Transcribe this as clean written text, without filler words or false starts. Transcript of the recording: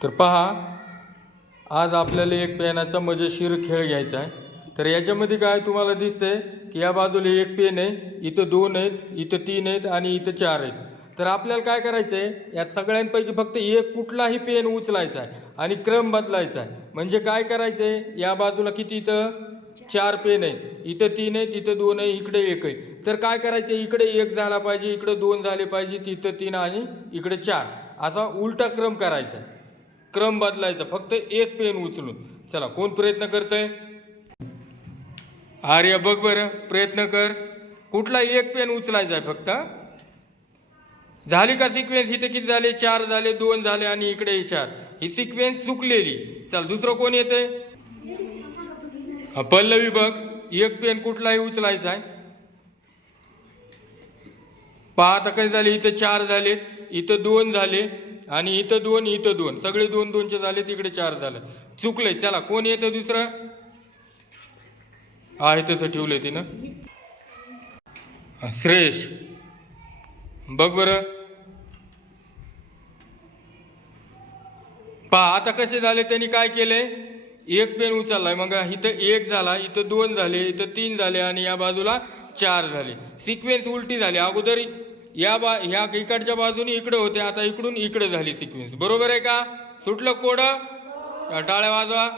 तर पहा, आज आपल्याला एक पेनाचा मजेशीर खेळ घ्यायचा आहे। तर याच्यामध्ये काय तुम्हाला दिसतंय की या बाजूला एक पेन आहे, इथं दोन आहेत, इथं तीन आहेत आणि इथं चार आहेत। तर आपल्याला काय करायचं आहे, या सगळ्यांपैकी फक्त एक कुठलाही पेन उचलायचा आहे आणि क्रम बदलायचा आहे। म्हणजे काय करायचं आहे, या बाजूला किती इथं चार पेन आहेत, इथं तीन आहेत, इथं दोन आहे, इकडे एक आहे। तर काय करायचं, इकडे एक झाला पाहिजे, इकडे दोन झाले पाहिजे, इथं तीन आणि इकडे चार, असा उलटा क्रम करायचा, क्रम बदलायचा फक्त एक पेन उचलून। चला, कोण प्रयत्न करतंय? आर्य बघ बरं, प्रयत्न कर, कुठला एक पेन उचलायचा आहे फक्त। झाली का सिक्वेन्स? इथे किती झाले? चार झाले, दोन झाले आणि इकडे चार, ही सिक्वेन्स चुकलेली। चल, दुसरं कोण येते? पल्लवी बघ, एक पेन कुठलाही उचलायचा आहे। पहा आता काय झाले, इथं चार झाले, इथं दोन झाले आणि इथं दोन, इथं दोन, सगळे दोन दोनचे झाले, तिकडे चार झाले, चुकले। चला, कोण येतं दुसरं? आहे तसं ठेवलंय तिनं, श्रेयश बघ बरं। पहा आता कसे झाले, त्यांनी काय केले, एक पेन उचललाय, मग इथं एक झाला, इथं दोन झाले, इथं तीन झाले आणि या बाजूला चार झाले। सिक्वेन्स उलटी झाली, अगोदर ह्या इकडच्या बाजूने इकडे होते, आता इकडून इकडे झाली सिक्वेन्स। बरोबर आहे का? सुटलं कोड? टाळ्या वाजवा।